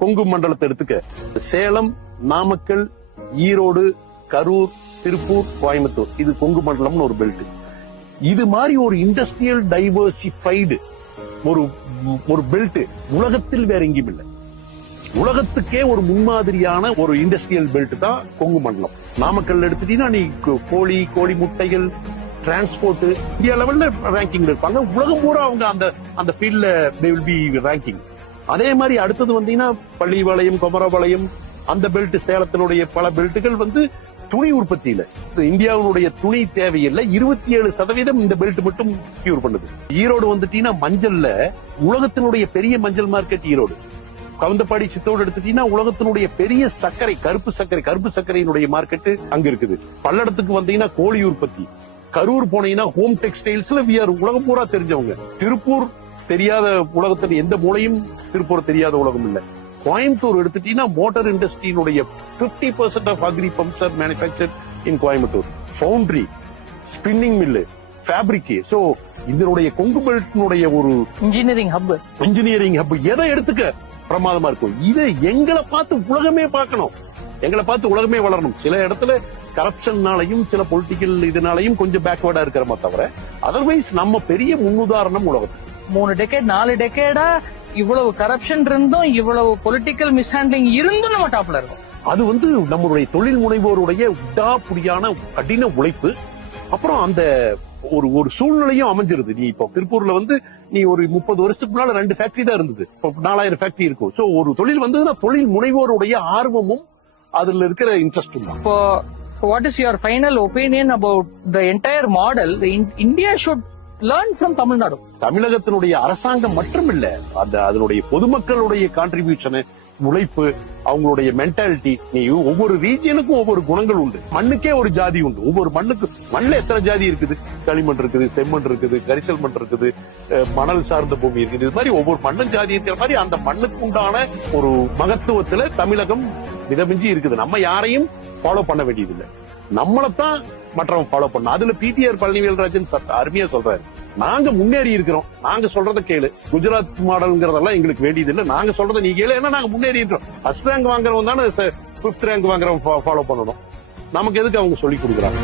கொங்கு மண்டலத்தை எடுத்துக்க, சேலம், நாமக்கல், ஈரோடு, கரூர், திருப்பூர், கோயம்புத்தூர், இது கொங்கு மண்டலம்னு ஒரு பெல்ட். இது மாதிரி ஒரு இண்டஸ்ட்ரியல் டைவர்சிஃபைடு ஒரு பெல்ட் உலகத்தில் வேற எங்கேயும் இல்லை. உலகத்துக்கே ஒரு முன்மாதிரியான ஒரு இண்டஸ்ட்ரியல் பெல்ட் தான் கொங்கு மண்டலம். நாமக்கல் எடுத்துட்டீங்கன்னா நீ கோழி முட்டைகள், டிரான்ஸ்போர்ட் இந்தியா லெவல்ல ரேங்கிங்ல இருப்பாங்க. உலகம் பூரா அவங்க அந்த ஃபீல்ட்ல தே வில் பி ரேங்கிங். அதே மாதிரி அடுத்தது வந்தீங்கன்னா பள்ளிபாளையம், குமரபாளையம், அந்த பெல்ட், சேலத்தினுடைய பல பெல்ட்டுகள் துணி உற்பத்தியில இந்தியாவுடைய துணி தேவையில்லை 27% இந்த பெல்ட் மட்டும் கியூர் பண்ணுது. ஈரோடு வந்துட்டீங்கன்னா மஞ்சள்ல உலகத்தினுடைய பெரிய மஞ்சள் மார்க்கெட் ஈரோடு. கவுந்தப்பாடி, சித்தோடு எடுத்துட்டீங்கன்னா உலகத்தினுடைய பெரிய சர்க்கரை, கருப்பு சர்க்கரையினுடைய மார்க்கெட் அங்க இருக்குது. பல்லடத்துக்கு வந்தீங்கன்னா கோழி உற்பத்தி. கரூர் போனீங்கன்னா ஹோம் டெக்ஸ்டைல்ஸ்ல உலகம் பூரா தெரிஞ்சவங்க. திருப்பூர் தெரியாத உலகத்தில் எந்த மூலையும் திருப்பூர் தெரியாத உலகம் இல்ல. கோயம்புத்தூர் எடுத்துட்டீங்கன்னா மோட்டார் இண்டஸ்ட்ரியினுடைய 50% of agri pumps are manufactured in Coimbatore. Foundry, spinning mill, fabric. So இதனுடைய கொங்கு பெல்ட்னுடைய ஒரு இன்ஜினியரிங் ஹப் எதை எடுத்துக்க பிரமாதமா இருக்கும். இதை எங்களை பார்த்து உலகமே பார்க்கணும், எங்களை பார்த்து உலகமே வளரணும். சில இடத்துல கரப்ஷன்னாலையும் சில பொலிட்டிக்கல் இதனாலையும் கொஞ்சம் பேக்வர்டா இருக்கிறமா தவிர அதர்வைஸ் நம்ம பெரிய முன்னுதாரணம் உலகத்துக்கு. 3 டெக்கேட் 4 டெக்கேடா இவ்வளவு கரப்ஷன் இருந்தும் இவ்வளவு பொலிட்டிக்கல் மிஸ்ஹேண்ட்லிங் இருந்தும் நம்ம டாப்ல இருக்கோம். அது நம்மளுடைய தொழில் முனைவோருடைய உடாப்புடியான கடின உழைப்பு. அப்புறம் அந்த ஒரு சூழ்நிலையும் அமைஞ்சிருது. நீ இப்போ திருப்பூர்ல நீ ஒரு 30 வருஷத்துக்கு முன்னால 2 ஃபேக்டரி தான் இருந்தது, இப்போ 4000 ஃபேக்டரி இருக்கும். சோ ஒரு தொழில் தொழில் முனைவோருடைய ஆர்வமும் அதுல இருக்கிற இன்ட்ரெஸ்டும் தான். இப்போ what is your final opinion about the entire model India should learn from Tamil Nadu? தமிழகத்தினுடைய அரசாங்கம் மட்டும் இல்ல, அதனுடைய பொதுமக்களுடைய கான்ட்ரிபியூஷன், உழைப்பு, அவங்களுடைய மென்டாலிட்டி. நீ ஒவ்வொரு ரீஜியனுக்கும் ஒவ்வொரு குணங்கள் உண்டு. மண்ணுக்கே ஒரு ஜாதி உண்டு. ஒவ்வொரு மண்ணுல எத்தனை ஜாதி இருக்குது? களிமண் இருக்குது, செம்மண் இருக்குது, கரிசல் மண் இருக்குது, மணல் சார்ந்த பூமி இருக்குது. இது மாதிரி ஒவ்வொரு மண்ணும் ஜாதி இருக்கிற மாதிரி அந்த மண்ணுக்கு உண்டான ஒரு மகத்துவத்துல தமிழகம் மிதமிஞ்சி இருக்குது. நம்ம யாரையும் ஃபாலோ பண்ண வேண்டியதில்லை, நம்மளைத்தான் மற்றவங்க ஃபாலோ பண்ண. அதுல பிடிஆர் பழனிவேல்ராஜன் அருமையா சொல்றாரு, நாங்க முன்னேறி இருக்கிறோம், நாங்க சொல்றத கேளு. குஜராத் மாடல்ங்கிறதெல்லாம் எங்களுக்கு வேண்டியது இல்லை, நாங்க சொல்றத நீ கேளு. ஏன்னா நாங்க முன்னேறி இருக்கிறோம். ஃபர்ஸ்ட் ரேங்க் வாங்குறவங்க தானே 5th ரேங்க் வாங்குறவங்க ஃபாலோ பண்ணணும். நமக்கு எதுக்கு அவங்க சொல்லி கொடுக்குறாங்க?